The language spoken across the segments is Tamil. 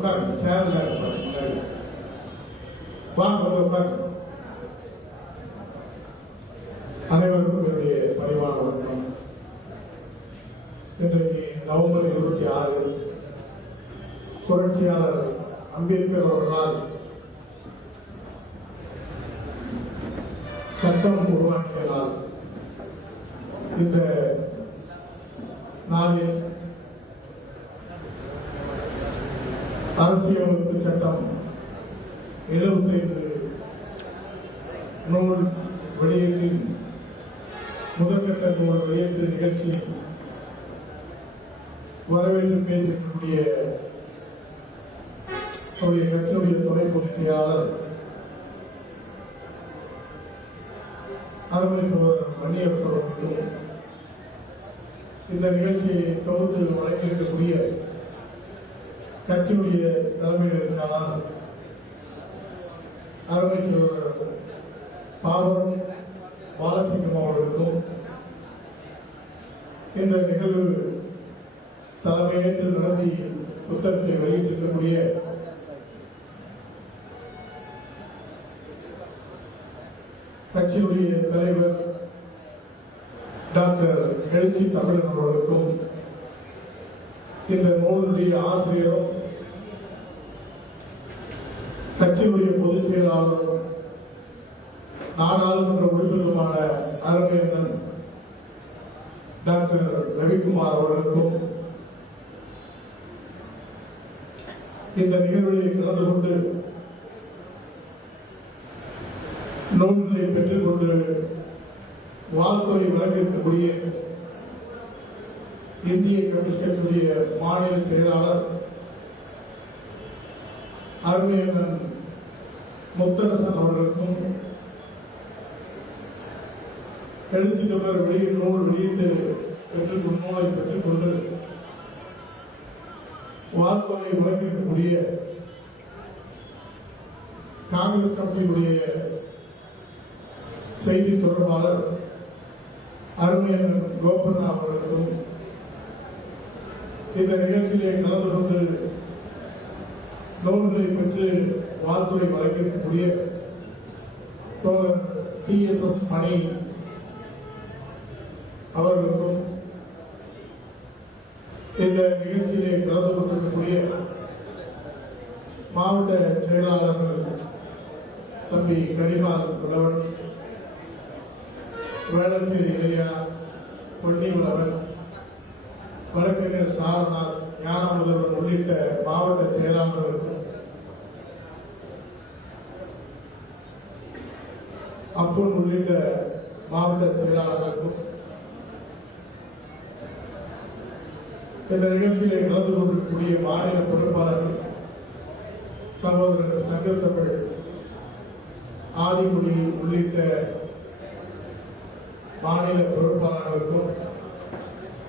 உட்காருங்க சேர்ல உட்காருங்க வாங்க வந்து உட்காருங்க அனைவருக்கும் என்னுடைய பணிவான வணக்கம். இன்றைக்கு நவம்பர் இருபத்தி ஆறு புரட்சியாளர் அம்பேத்கர் அவர்களால் சட்டம் உருவாக்கியதால் இந்த நாளில் அரசியலமைப்பு சட்டம். எழுபத்தி ஐந்து நூல் வெளியீட்டின் முதற்கட்ட நூல் வெளியீட்டு நிகழ்ச்சி வரவேற்று பேசக்கூடிய அவருடைய கட்சியுடைய துணை பொதுச் செயலாளர் அருமை சோழர் அவர்களுக்கும் இந்த நிகழ்ச்சியை தொகுத்து வழங்கியிருக்கக்கூடிய கட்சியுடைய தலைமையில் செயலாளர் அருமை சோழர் பாவம் பாலசிங்கம் அவர்களுக்கும் இந்த நிகழ்வு தலைமையேற்று நடத்தி புத்தகத்தை வெளியிட்டிருக்கக்கூடிய கட்சியுடைய தலைவர் டாக்டர் எழுச்சி தமிழன் அவர்களுக்கும் இந்த நூலுடைய ஆசிரியரும் கட்சியுடைய பொதுச் செயலாளரும் நாடாளுமன்ற உறுப்பினருமான அரவேந்தன் டாக்டர் ரவிக்குமார் அவர்களுக்கும் இந்த நிகழ்வில் கலந்து கொண்டு நூல்களை பெற்றுக்கொண்டு வாழ்த்துறை வழங்கியிருக்கக்கூடிய இந்திய கம்யூனிஸ்ட் கட்சியுடைய மாநில செயலாளர் அருமையண்ணன் முத்தரசன் அவர்களுக்கும் எழுத்து தொடர் வெளியீடு நூல் வெளியிட்டு பெற்றுக்கொண்டு நூலை பெற்றுக்கொண்டு வாழ்த்துறை வழங்கியிருக்கக்கூடிய காங்கிரஸ் கமிட்டியுடைய செய்தி தொடர்பாளர் அருமையன் கோபண்ணா அவர்களுக்கும் இந்த நிகழ்ச்சியிலே கலந்து கொண்டு நூல்களை பெற்று வாழ்த்துறை வழங்கியிருக்கக்கூடிய தோழர் டி எஸ் எஸ் மணி அவர்களுக்கும் இந்த நிகழ்ச்சியிலே கலந்து கொண்டிருக்கக்கூடிய மாவட்ட செயலாளர்கள் தம்பி கரிகால் புலவன் வேளச்சேரி இளையா பொன்னி உழவன் வழக்கறிஞர் சாரநாத் ஞான முதல்வன் உள்ளிட்ட மாவட்ட செயலாளர்களுக்கும் அப்புறம் உள்ளிட்ட மாவட்ட தொழிலாளர்களுக்கும் இந்த நிகழ்ச்சியிலே கலந்து கொண்டிருக்கக்கூடிய மாநில பொறுப்பாளர்கள் சகோதரர் சங்கத்தமிழ் ஆதிக்குடி உள்ளிட்ட மாநில பொறுப்பாளர்களுக்கும்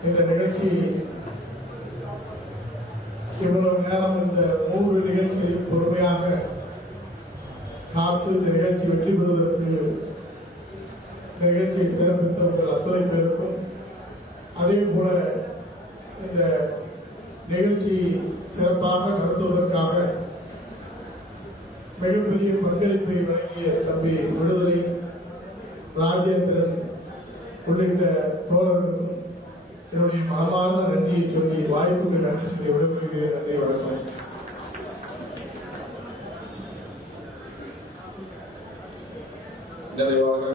இந்த நிகழ்ச்சி இவ்வளவு நேரம் இந்த மூன்று நிகழ்ச்சிகளில் பொறுமையாக காத்து இந்த நிகழ்ச்சி வெற்றி பெறுவதற்கு அதே போல இந்த நிகழ்ச்சி சிறப்பாக நடத்துவதற்காக மிகப்பெரிய பங்களிப்பை வழங்கிய தம்பி விடுதலை ராஜேந்திரன் உள்ளிட்ட தோழர்களுக்கும் என்னுடைய மனமார்ந்த நன்றியை சொல்லி வாய்ப்புக்கு நன்றி சொல்லி விடைபெறுகிறேன். நன்றி வணக்கம். நிறைவாக